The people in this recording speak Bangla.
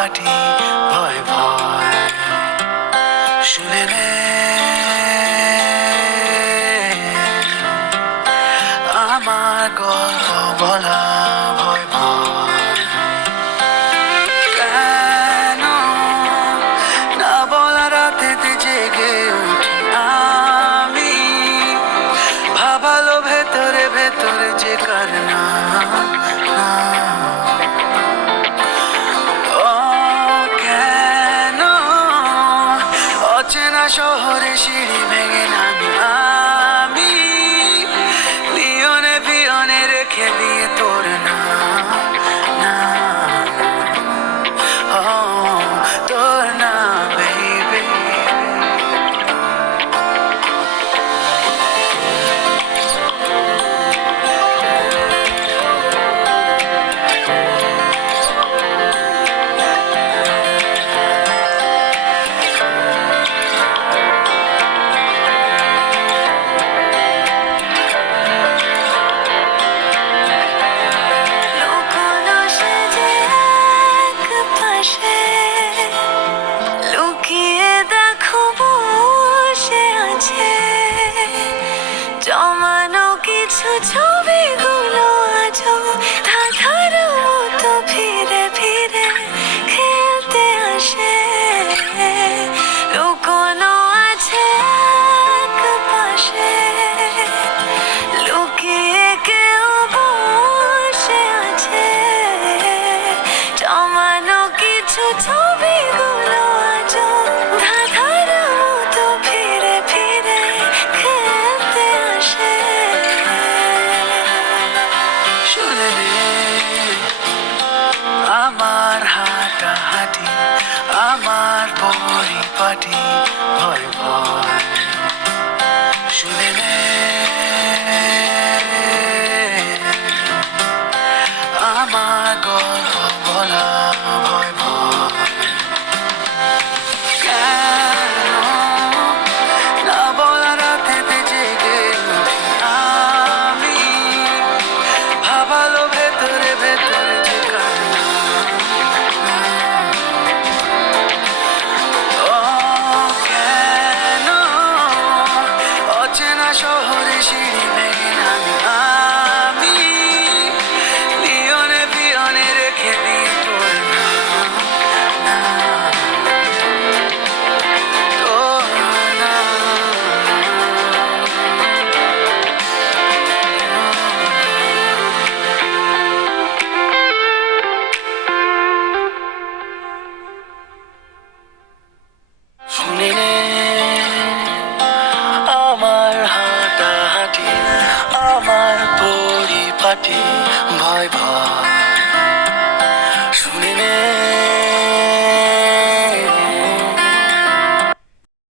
পরিপাটি ভয় ভয় শুনে নে আমার গল্প বলা ভয় ভয় কেন না বলা রাতেতে জেগে উঠি আমি ভাবালো ভেতরে ভেতরে যে কারনা অচেনা শহরে সিঁড়ি ভেঙে নামি আমি লিওনে পিয়নে রেখে দিয়ে তোর না তোর না বেবি জমানো কিছু ছবিগুলো আজও ধাঁধার মতো ফিরে ফিরে খেলতে আসে লুকোনো আছে এক পাশে লুকিয়ে কেউ বসে আছে জমানো কিছু ছবিগুলো আজও ধাঁধার মতো ফিরে ফিরে খেলতে আসে শুনে নে আমার হাঁটাহাঁটি আমার পরিপাটি ভয় ভয় শুনে নে আমার গল্প বলা ভয় ভয় কেন না বলা রাতেতে জেগে উঠি আমি ভাবালো ভেতরে ভেতরে যে কান্না কেন অচেনা শহরে সিঁড়ি ভেঙে নামি আমি পিয়নে পিয়নে রেখে দিয়ে তোর না তোর না শুনে নে আমার হাঁটাহাঁটি আমার পরিপাটি ভয় ভয় শুনে নে